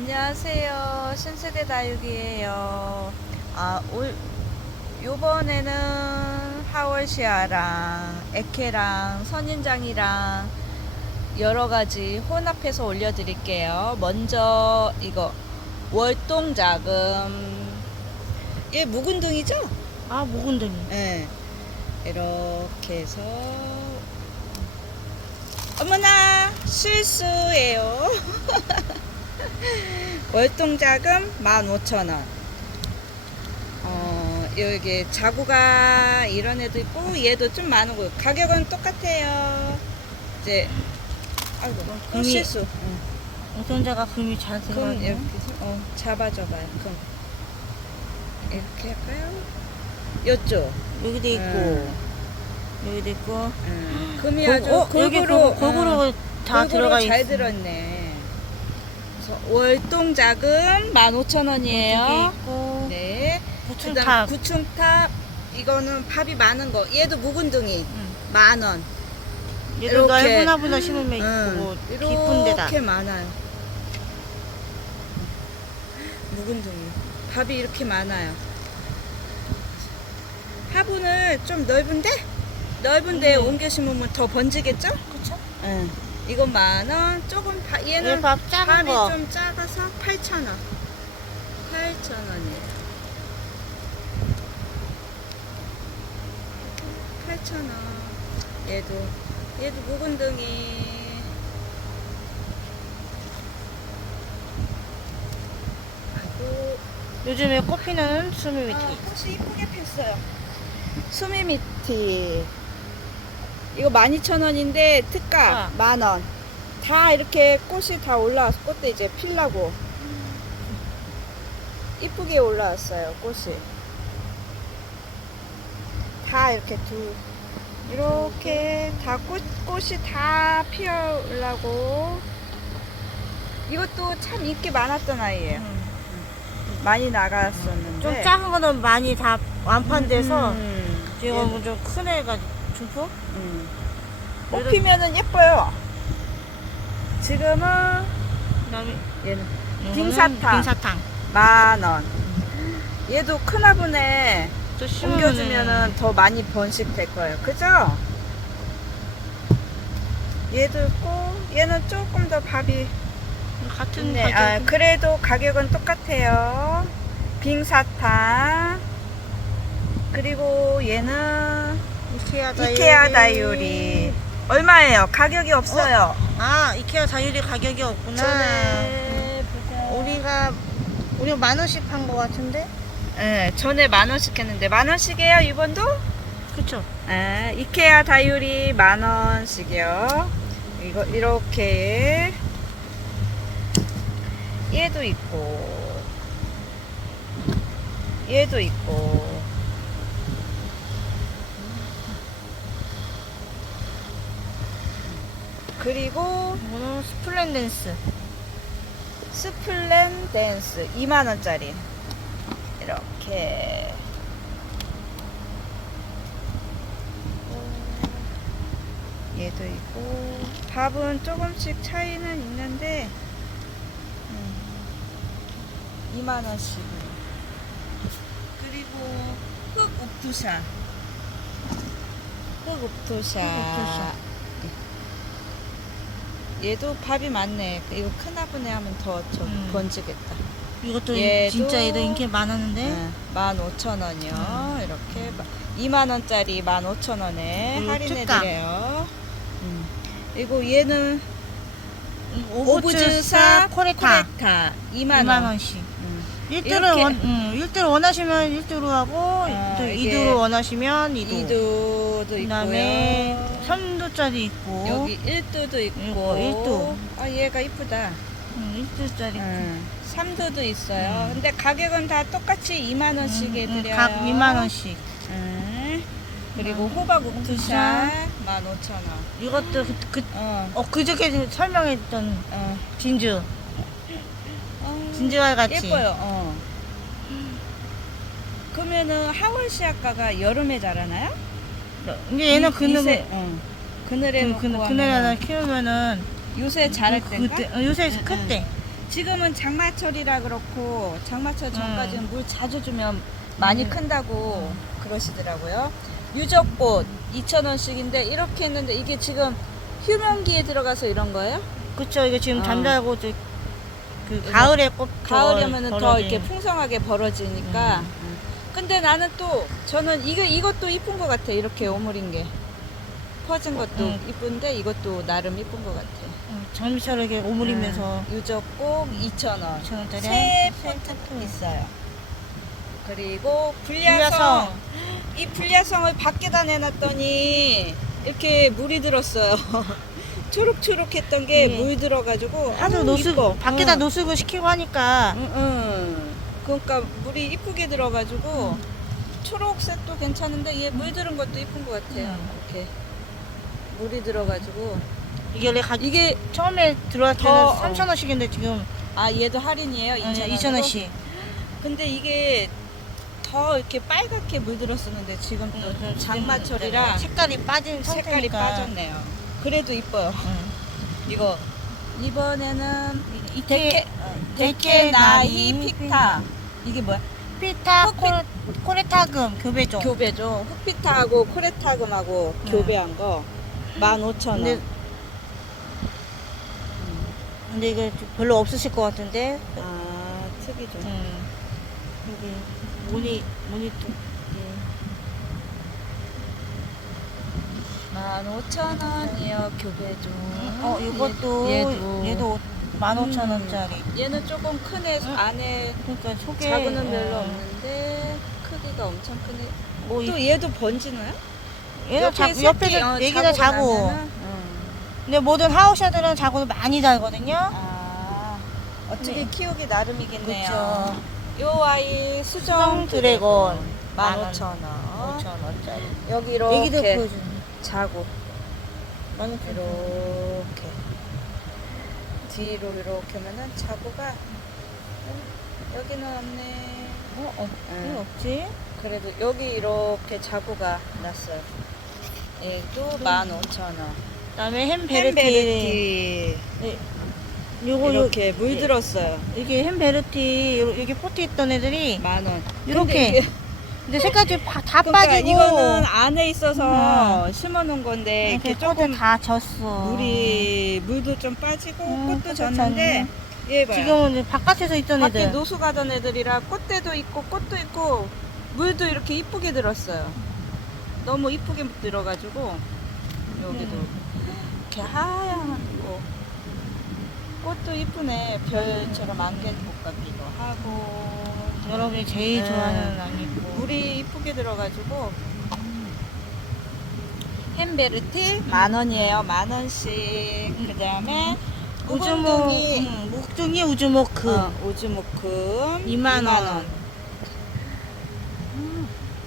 안녕하세요. 신세대 다육이에요. 아, 올, 요번에는 하월시아랑 에케랑 선인장이랑 여러 가지 혼합해서 올려드릴게요. 먼저 이거 월동자금. 얘 묵은등이죠? 아, 묵은등이. 네. 이렇게 해서 어머나 실수예요. 월동자금 15,000원. 어, 여기 자구가 이런 애도 있고 얘도 좀 많은 거. 가격은 똑같아요. 이제 아이고 또 금이- 실수. 응. 우선자가 금이 잘 그럼 들어가요. 이렇게 어, 잡아줘봐요. 그럼 이렇게 할까요? 요쪽. 여기도 있고, 음. 여기도 있고. 음, 금이 골- 아주 어, 여기 골고루 골- 골고루 다 골고루 들어가 잘 있어. 들었네. 월동 자금 15,000원이에요. 여기 있고. 네. 부충 그다음 탑. 구충탑 이거는 밥이 많은 거. 얘도 묵은둥이 응. 만 원. 얘도 이렇게. 넓은하보다 심으면 있고, 깊은 데다. 이렇게 많아요. 묵은둥이. 밥이 이렇게 많아요. 화분을 좀 넓은데? 넓은데 음. 옮겨 심으면 더 번지겠죠? 그쵸? 응. 이건 만 원. 조금 바, 얘는 얘밥 작은 밥이 거. 좀 작아서 8,000원. 8,000원이에요. 8,000원. 얘도 얘도 묵은등이 아이고 요즘에 꽃피는 수미미티. 아, 꽃이 이쁘게 폈어요. 수미미티. 이거 12,000원인데 특가 아. 만원. 다 이렇게 꽃이 다 올라와서 꽃도 이제 필라고. 이쁘게 올라왔어요, 꽃이. 다 이렇게 두, 이렇게 다 꽃, 꽃이 다 피어오려고. 이것도 참 인기 많았던 아이예요. 음. 많이 나갔었는데. 좀 작은 거는 많이 다 완판돼서, 음, 지금 좀 큰 애가 중품? 음. 그래도- 꽃 피면은 예뻐요. 지금은 그 다음에, 얘는 이거는 빙사탕. 빙사탕. 만 원. 얘도 큰 화분에 또 옮겨주면은 더 많이 번식될 거예요. 그죠? 얘도 있고 얘는 조금 더 밥이 같은 있네. 가격. 아, 그래도 가격은 똑같아요. 빙사탕. 그리고 얘는 이케아 다이어리. 이케아 다이오리. 얼마예요? 가격이 없어요. 아, 이케아 다이어리 가격이 없구나. 전에 보자. 우리가 우리 만 원씩 판거 같은데? 네, 전에 만 원씩 했는데 만 원씩이에요 이번도? 그쵸? 아, 이케아 다이오리 만 원씩이요. 이거 이렇게 얘도 있고 얘도 있고 그리고 이거는. 스플렌 댄스. 2만 원짜리. 이렇게. 얘도 있고 밥은 조금씩 차이는 있는데 음, 2만 원씩 그리고 흑 옥토샤. 흑 옥토샤. 옥토샤. 얘도 밥이 많네 이거 큰 화분에 하면 더저 음. 번지겠다 이것도 얘도- 진짜 얘도 인기 많았는데. 네, 15,000원이요. 이렇게 2만 원짜리 15,000원에 그리고 할인해 특가. 드려요. 음. 그리고 얘는 오브즈사 오브즈사 코레타. 코레타 2만 2만 원. 원씩. 음. 1두를 이렇게. 원, 음, 1두를 원하시면 1두로 하고, 아, 또 이게 2두를 원하시면 2두. 2두도 그 있고요. 다음에 3두짜리 있고, 여기 1두도 있고. 이거 일두. 아, 얘가 이쁘다. 음, 1두짜리. 음. 3두도 있어요. 음. 근데 가격은 다 똑같이 2만 원씩 해 드려요. 각 2만 원씩. 음. 그리고 음. 호박 옥투샷. 15,000원. 이것도 그, 그, 어. 어, 그저께 설명했던 어. 진주. 어, 진주알 같이. 예뻐요. 어. 그러면은 하월시아카가 여름에 자라나요? 근데 얘는 이- 그늘, 이세- 어. 그늘에 그, 놓고 그, 하면은 그늘 하나 키우면은 요새 자랄 때인가? 그때, 어, 요새 응, 클 때. 지금은 장마철이라 그렇고 장마철 전까지는 음. 물 자주 주면 많이 음. 큰다고 그러시더라고요. 유적꽃 2,000원씩인데 이렇게 했는데 이게 지금 휴명기에 들어가서 이런 거예요? 그쵸 이거 지금 어. 잠자고 저, 그 가을에 꽃 가을이면은 더 이렇게 풍성하게 벌어지니까. 음. 근데 나는 또 저는 이거 이것도 이쁜 것 같아. 이렇게 오므린 게 퍼진 것도 음. 이쁜데 이것도 나름 이쁜 것 같아. 음, 장미처럼 이렇게 오므리면서 음, 유적꽃 2,000원. 2,000원짜리 세 폰트 있어요. 그리고 불야성. 불야성. 이 불야성을 밖에다 내놨더니 이렇게 물이 들었어요. 초록초록했던 게 네. 물 들어가지고 아주 아우, 노숙 이뻐. 밖에다 응. 노숙을 시키고 하니까 응, 응. 그러니까 물이 이쁘게 들어가지고 초록색도 괜찮은데 얘 물 들은 것도 이쁜 것 같아요. 음. 이렇게 물이 들어가지고 이게 원래 가, 이게 처음에 들어왔을 때는 더, 어. 3,000원씩인데 지금 아 얘도 할인이에요. 2,000원. 2,000원씩 근데 이게 더 이렇게 빨갛게 물들었었는데 지금 또 음, 장마철이라 색깔이 빠진 색깔이 상태니까 빠졌네요. 그래도 이뻐요. 응. 이거 이번에는 이케 데케 데케 나이 픽타 이게 뭐야? 피타 코레, 코레타금 교배종 교배죠. 흑피타하고 코레타금하고 음. 교배한 거 15,000원. 근데 근데 이거 좀 별로 없으실 것 같은데 아, 특이죠. 음. 여기 모니 모니터 15,000원이요, 교배죠. 어 이것도 얘도. 얘도 15,000원짜리 얘는 조금 크네. 응? 안에 그러니까 속에 자구는 별로 어, 없는데 크기가 엄청 크네. 뭐 이- 또 얘도 번지나요? 얘는 자, 새끼, 옆에서 어, 얘기가 자구가 자고 나면은, 응. 근데 모든 하우샤들은 자구를 많이 달거든요 아, 어떻게 네. 키우기 나름이겠네요. 그렇죠 요 아이 수정 수정 드래곤 15,000원. 5,000원짜리 여기 얘기도 이렇게 자고 15,000원 이렇게 뒤로 이렇게 하면은 자고가 음, 여기는 없네. 어, 어, 응. 왜 없지? 그래도 여기 이렇게 자고가 났어요. 얘도 15,000원. 그다음에 햄베르티 햄베르티 네. 요거 요 이렇게 물들었어요. 이게 햄베르티 요- 여기 포트 있던 애들이 만 원. 이렇게. 근데 이게- 근데 색깔이 다, 다 그러니까 빠지고. 이거는 안에 있어서 심어 놓은 건데 이렇게 이렇게 조금 다 졌어. 물이 물도 좀 빠지고 음, 꽃도 꽃도 졌는데 얘 봐요. 지금은 이제 바깥에서 있던 밖에 애들. 노수 가던 애들이라 꽃대도 있고 꽃도 있고 물도 이렇게 이쁘게 들었어요. 너무 이쁘게 들어가지고 여기도 음. 이렇게 하얀 거. 꽃도 이쁘네. 별처럼 안개꽃 같기도 하고 여러분이 제일 네. 좋아하는 아니고. 물이 이쁘게 들어가지고. 햄베르트 만 원이에요. 만 원씩. 그 다음에 우주목. 우중이. 응, 묵둥이 우주모크 어, 우주목금 2만 원.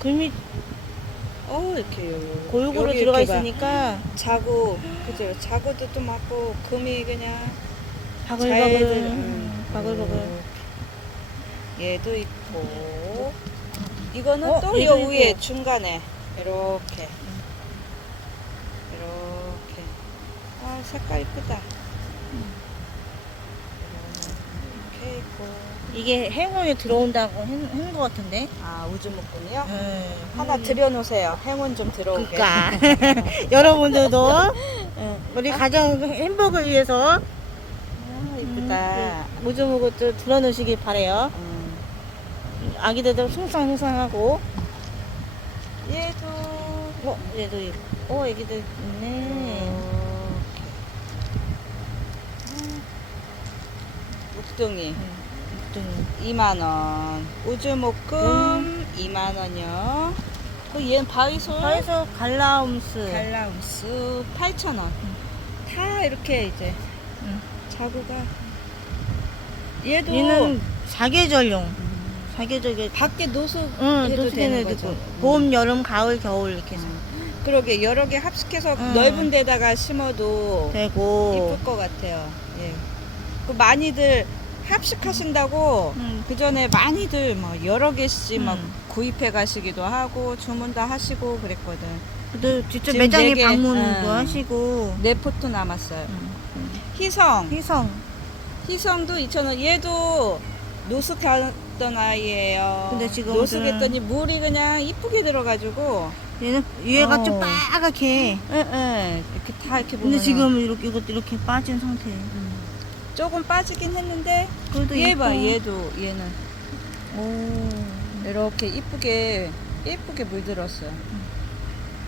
금이 어 이렇게 골고루 여기 들어가 이렇게 봐. 있으니까 자구 그죠? 자구도 또 맞고 금이 그냥 바글바글. 잘 들- 음, 음, 바글바글. 음. 얘도 있고. 이거는 어, 또이 얘도 위에 있고. 중간에 이렇게. 이렇게. 아 색깔 이쁘다. 이렇게 있고. 이게 행운에 들어온다고 한 것 같은데? 아 우주목금이요? 음. 하나 들여놓으세요. 행운 좀 들어오게. 그러니까. 여러분들도 응. 우리 가정 행복을 위해서 아 이쁘다. 무주무고 또 들어놓으시길 바래요. 음. 아기들도 숭상숭상하고. 얘도 어 얘도 있고 어 애기들 있네. 음, 묵둥이. 2만원. 우주목금 2만원이요. 그 얘는 바위솔? 바에서 갈라움스. 갈라우스. 8,000원. 다 이렇게 이제 응. 자구가. 얘도 얘는 사계절용 사계절에 밖에 노수 응 해도 되는 거죠. 있고 봄 여름 가을 겨울 이렇게 해서 음. 그러게 여러 개 합숙해서 응. 넓은 데다가 심어도 되고 이쁠 것 같아요. 예. 그 많이들 합식하신다고 음. 그 전에 많이들 뭐 여러 개씩 막 음. 구입해 가시기도 하고 주문도 하시고 그랬거든. 그래도 직접 지금 매장에 네 개, 방문도 응. 하시고 네 포트 남았어요. 음. 희성 희성 희성도 2,000원. 얘도 노숙 했던 아이예요. 근데 지금 노숙했더니 물이 그냥 이쁘게 들어가지고 얘는 얘가 어. 좀 빨갛게. 예, 예. 이렇게 다 이렇게 보면 근데 지금 이렇게 이것도 이렇게 빠진 상태. 조금 빠지긴 했는데 그래도 얘 봐. 얘도 얘는 오. 이렇게 이쁘게 이쁘게 물들었어요.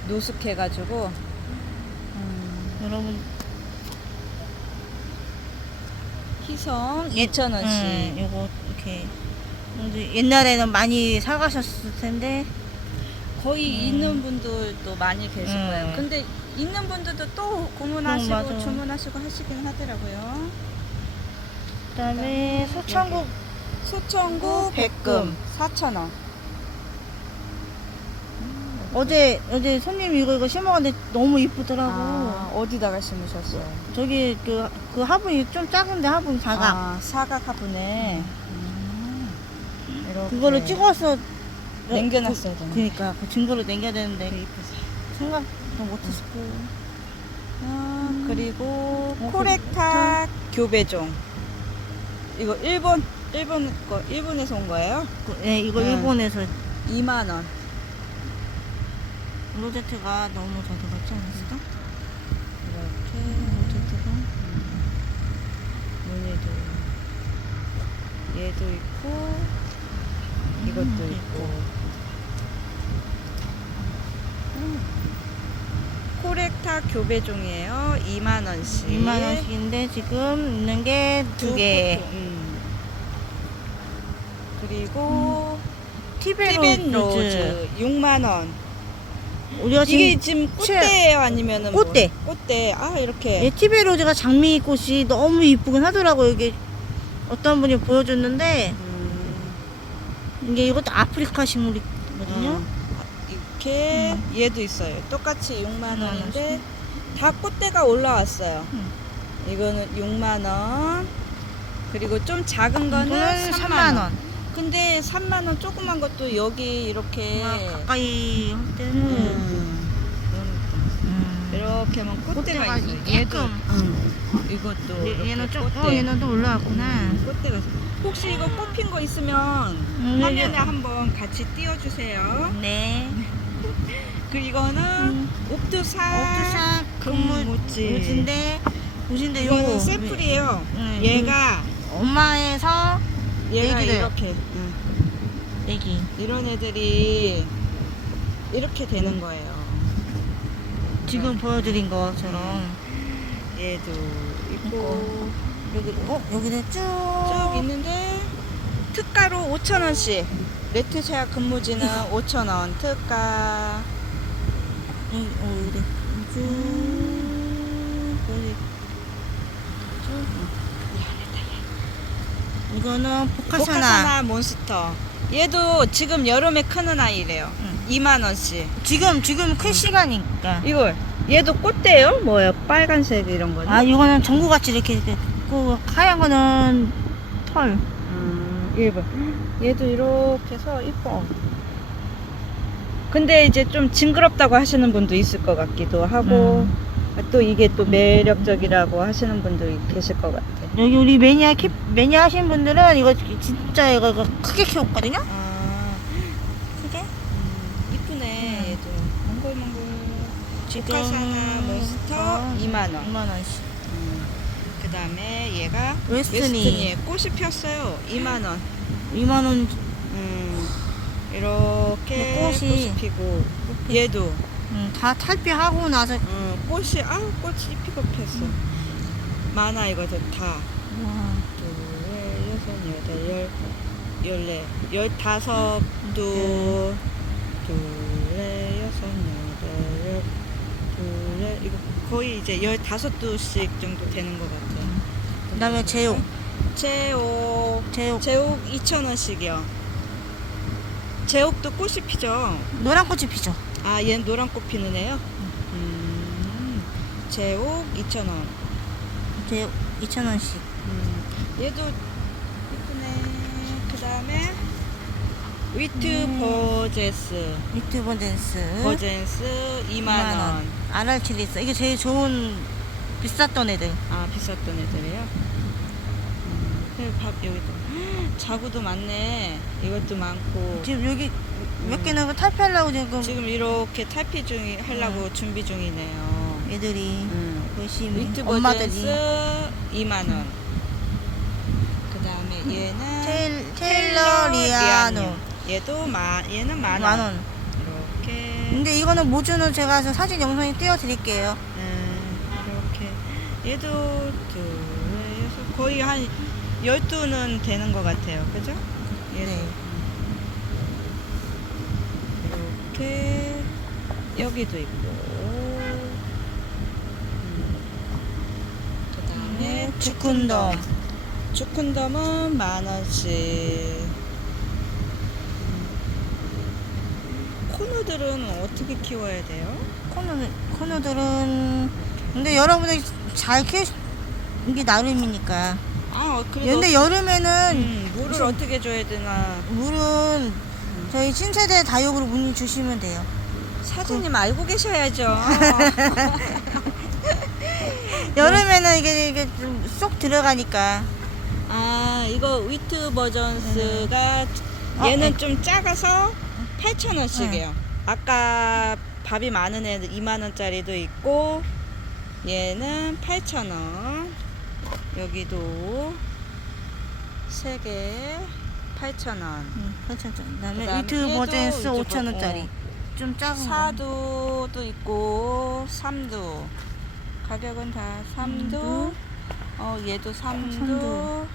노숙해가지고 음, 여러분 희성 2,000원씩. 음, 요거 이렇게 옛날에는 많이 사가셨을 텐데 거의 음. 있는 분들도 많이 계실 음. 거예요. 근데 있는 분들도 또 고문하시고 음, 맞아. 주문하시고 하시긴 하더라고요. 그다음에 소창국 소천구 어, 백금 4,000원. 어제 어제 손님 이거 이거 심어갔는데 너무 이쁘더라고. 아, 어디다가 심으셨어요? 저기 그, 그 화분이 좀 작은데 화분 사각. 아, 사각 화분에 음, 이렇게 그거를 찍어서 남겨놨어야 그, 되는데. 그니까 그 증거를 남겨야 되는데. 생각도 못했고. 아, 그리고 어, 코렉타 교배종. 이거 일본 일본 거 일본에서 온 거예요? 그, 예, 이거 네. 일본에서 2만 원. 로제트가 너무 잘 들어갔지 않았어? 이렇게 로제트가. 무늬도 얘도 있고 이것도 음, 있고 음. 코렉타 교배종이에요 2만 원씩 2만 원씩인데 지금 있는 게두 개. 음. 그리고 티베 티벳 로즈. 로즈 6만 원 우리가 지금 이게 지금 꽃대예요 아니면은 뭐- 꽃대. 꽃대 아 이렇게 예, 티베 로즈가 장미 꽃이 너무 이쁘긴 하더라고요. 이게 어떤 분이 보여줬는데 음. 이게 이것도 아프리카 식물이거든요. 어, 이렇게 얘도 있어요. 똑같이 6만 음, 원인데 다 꽃대가 올라왔어요. 음. 이거는 6만 원. 그리고 좀 작은 거는 이거는 3만, 3만 원. 원. 근데 3만 원 조그만 것도 여기 이렇게 막 가까이 할 때는 음, 음. 이렇게 하면 꽃대가 꽃대가 있어요. 얘도 음, 이것도 얘- 이렇게 얘는 좀, 꽃대. 어, 얘는 또 올라왔구나. 음, 꽃대가 있어요. 혹시 이거 꽃핀 거 있으면 음, 화면에 이게- 한번 같이 띄워주세요. 네. 그 이거는 음. 옥두사 옥두사 금무지. 무지인데 무지인데 요거 이거는 샘플이에요. 음, 얘가 엄마에서 얘가 애기들. 이렇게 응. 애기. 이런 애들이 이렇게 되는 거예요. 지금 보여드린 것처럼 얘도 있고 여기 어 여기는 쭉, 쭉 있는데 특가로 5천 원씩. 레트샤 근무지는 5천 원 특가. 여기 어 여기 쭉 여기 쭉 이거는 보카사나 몬스터. 얘도 지금 여름에 크는 아이래요. 응. 2만 원씩. 지금 지금 큰 시간이니까 이걸 얘도 꽃대요? 뭐예요? 빨간색 이런 거는? 아 이거는 전구같이 이렇게 이렇게 그 하얀 거는 털 음, 얘 봐. 얘도 이렇게 해서 이뻐. 근데 이제 좀 징그럽다고 하시는 분도 있을 것 같기도 하고, 음. 또 이게 또 매력적이라고 하시는 분도 계실 것 같아. 여기 우리 매니아 키, 매니아 하신 분들은 이거 진짜 이거, 이거 크게 키웠거든요 아, 크게 음, 이쁘네, 얘도. 몽골몽골. 지금 보카사나 몬스터 어, 2만 원. 2만 원씩 그 다음에 얘가 웨스트니. 웨스트니에 꽃이 폈어요. 2만 원. 2만 원 음, 이렇게 꽃이- 꽃이 피고, 얘도. 음, 다 탈피하고 나서 어, 꽃이 아 꽃이 피고 폈어. 많아 이거도 다. 와, 둘, 여섯, 여덟, 열, 열네, 열다섯 두, 둘, 여섯, 여덟, 열, 둘, 이거 거의 이제 열다섯 두씩 정도 되는 것 같아. 그 다음에 제육 제옥, 제육 제옥 2천 원씩이요. 제옥도 꽃이 피죠. 노란 꽃이 피죠 아, 얘는 노란 꽃 피는 애요? 음, 제옥 2,000원. 제육 2천 원씩 음, 얘도 이쁘네. 그 다음에 위트 음. 버제스. 유튜브 댄스 버젠스 2만원. RR칠리 있어 이게 제일 좋은 비쌌던 애들 아, 비쌌던 애들이에요? 음, 네, 밥 여기도 자구도 많네. 이것도 많고 지금 여기 몇 음. 개는 그 탈피하려고 지금 지금 이렇게 탈피 중이 하려고 준비 중이네요. 애들이 음. 열심히 위트 엄마들이 버전스 2만 원. 그다음에 얘는 테일, 테일러 리아노 얘도 마 얘는 만 원. 만 원. 이렇게 근데 이거는 모주는 제가 저 사진 영상에 띄워드릴게요. 얘도 둘, 거의 한 12는 되는 것 같아요. 그죠? 얘도. 네. 이렇게 여기도 있고 그 다음에 주쿤덤. 주쿤덤은 만 원씩 음. 코너들은 어떻게 키워야 돼요? 코너, 코너들은 근데 여러분들이 잘 키우는 게 나름이니까. 아 그래도 근데 여름에는 음, 물을 좀- 어떻게 줘야 되나 물은 저희 신세대 다육으로 문의 주시면 돼요. 사장님 알고 계셔야죠 여름에는 이게 이게 좀 쏙 들어가니까. 아 이거 위트 버전스가 어, 얘는 네. 좀 작아서 8,000원씩이에요 아까 밥이 많은 애들 2만 원짜리도 있고 얘는 8,000원 여기도 3개 8,000원 음, 8,000원. 그다음에 그다음에 위트 얘도 버전스 이제 5,000원짜리. 뭐, 좀 작은 거. 사두도 있고 삼두 가격은 다 삼두 삼두. 어 얘도 삼두, 삼두.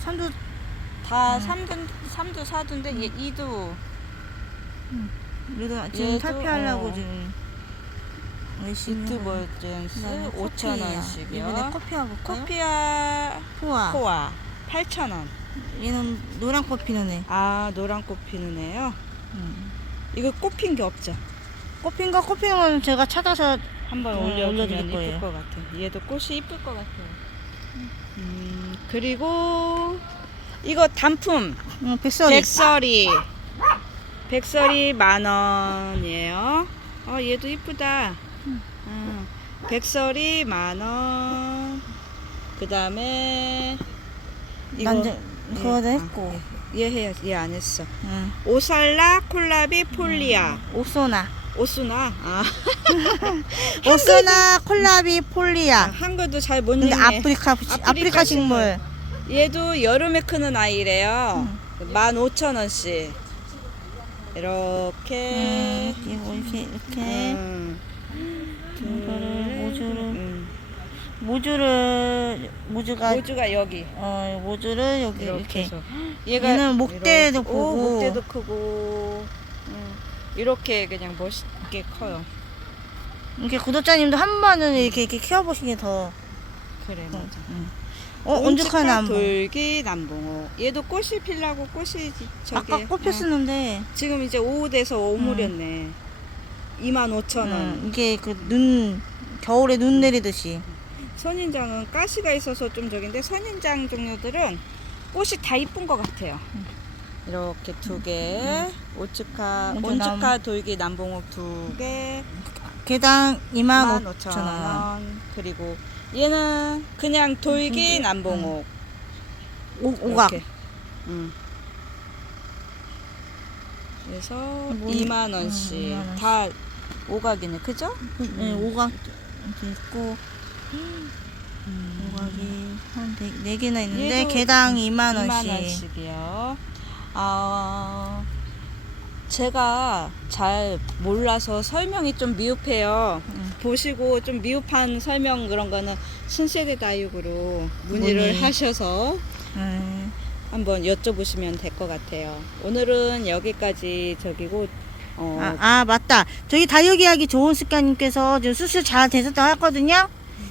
선도 다 음. 삼두 삼두 사두인데 얘 이두 우리가 지금 얘도, 탈피하려고 어. 지금 하고. 버전스 그다음에 5천 커피야. 이번에 원씩이요 커피하고 볼까요? 코피아 포아. 코아 8천 원. 얘는 노란 꽃 피는 애. 아 노란 꽃 피는 애요. 음. 이거 꽃핀 게 없죠. 꽃핀 거 꽃핀 건 제가 찾아서 한번 어, 올려주면 올려드릴 거예요. 것 같아. 얘도 꽃이 이쁠 것 같아요. 음 그리고 이거 단품 음, 백설이. 백설이 백설이 만 원이에요. 어 얘도 이쁘다. 음, 백설이 만 원. 그 다음에 이거 난저 그거도 예, 했고. 얘 해야지. 얘안 했어. 응. 오살라 콜라비 폴리아. 옥소나. 오수나. 아, 옥소나 콜라비 폴리아. 한글도 잘 못 근데 읽네. 아프리카 아프리카 아프리카 식물. 얘도 여름에 크는 아이래요. 음. 15,000원씩. 이렇게. 음, 이거 이렇게 이렇게 음. 이거를 모주를 음. 모주를 모주가 모주가 여기. 어 모주를 여기 이렇게, 이렇게. 해서. 얘는 목대도 이렇게. 보고. 오, 목대도 크고. 음. 이렇게 그냥 멋있게 커요. 이렇게 구독자님도 한 번은 이렇게 이렇게 키워보시는 게 더. 그래 맞아. 어 온죽한 나무. 돌기 남봉호. 얘도 꽃이 필라고 꽃이 저기 아까 꽃 폈었는데 지금 이제 오후 돼서 오므렸네. 25,000원. 음, 이게 그 눈 겨울에 눈 내리듯이. 선인장은 가시가 있어서 좀 저긴데 선인장 종류들은 꽃이 다 이쁜 것 같아요. 이렇게 두 개, 오츠카, 먼저 온츠카 남- 돌기 남봉옥 두 개, 개당 2만 5천 15,000원. 원. 그리고 얘는 그냥 돌기 남봉옥. 오, 오각. 이렇게. 음. 그래서 뭐, 2만 원씩 음, 2만 원씩. 다 오각이네, 그죠? 네, 오각 이렇게 있고 오각이 한네 개나 있는데 얘도 개당 2만 2만 원씩. 원씩이요. 아, 제가 잘 몰라서 설명이 좀 미흡해요. 음. 보시고 좀 미흡한 설명 그런 거는 신세대 다육으로 문의를 문의. 하셔서 음, 한번 여쭤보시면 될 것 같아요. 오늘은 여기까지 저기고 어, 아, 아 맞다. 저기 다육이 하기 좋은 습관님께서 수술 잘 되셨다고 했거든요.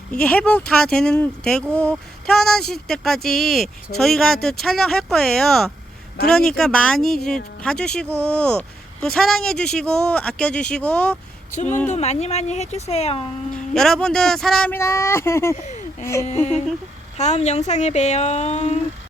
이게 회복 다 되는 되고 태어나실 때까지 저희가 또 촬영할 거예요. 그러니까 좀 많이. 좀 봐주시고 또 사랑해주시고 아껴주시고 주문도 음. 많이 많이 해주세요. 여러분들 사랑합니다. 네. 다음 영상에 봬요.